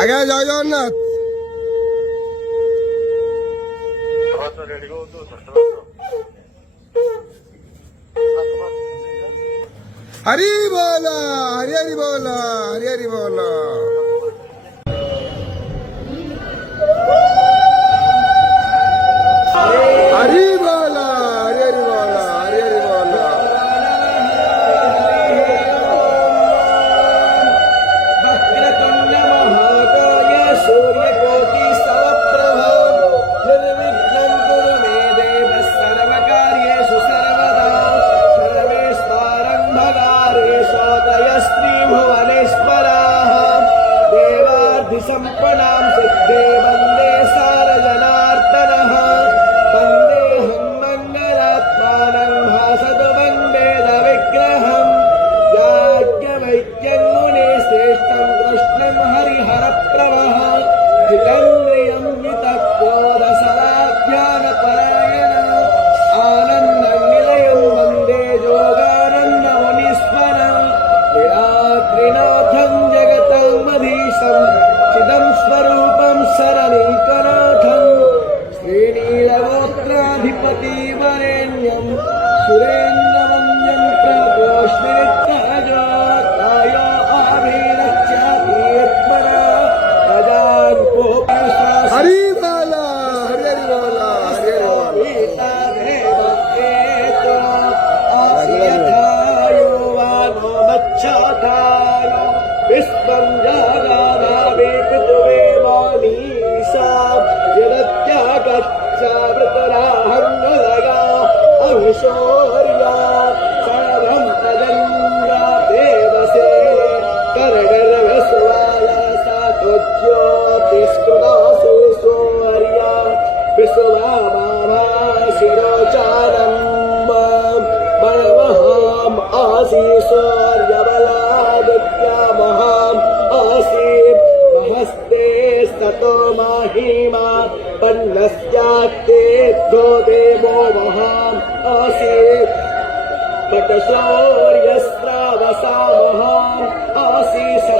আগে জয় জগন্নাথ। हरी बोला, हरी हरी बोला, हरी हरी बोला। हरी बोला, हरी हरी बोला, हरी हरी बोला। वक्रतुण्ड महाकाय सूर्यकोटि समप्रभ निर्विघ्नं कुरु मे देव सर्वकार्येषु सर्वदा सर्वेश्वरं भगारेषु तयस्त्री भुवनेश्वराः देवार्धिसम्पन्नां सिद्धे वन्दे सारजनार्दनः वन्देऽहं मङ्गलात्मानं भासतु वन्देदविग्रहम् याज्ञवैद्यं मुनिश्रेष्ठं कृष्णं हरिहरप्रभः जितेन्द्रियं जितक्रोधसमाख्यानपरायणः आनन्दं निलयं वन्दे योगानन्दमुनीश्वरं निरात्रिनाथं जगतामधीशं चिदं स्वरूपं शरणैकनाथं श्रीनीलगोत्राधिपतिवरेण्यं सुरेन्द्रवन्द्यं प्रभोष्मित्तजाताय आभिरच्यातीर्मना अजान् कोपश्वास हरी बोला, हरी हरी बोला, हरी हरी बोला। देवतेतो आसियथायो वानो मच्छाथाय विश्वं जगानावे पृथिवे मानीसा यदत्यागच्छावृतराहङ्गलगा अंशोर्या सर्वं तदन्या देवसे करगर्वस्वाला सातोज्योतिष्कृतासु सूर्या विश्वभामा शिरोचारम् बलमहाम् आसीसूर्यबलादित्या महाम् आसीत् महस्ते स्ततो माहीमा पन्नस्यात्तेभ्यो देवो महाम् आसीत् पटशौर्यस्रावसा महाम् आसीत्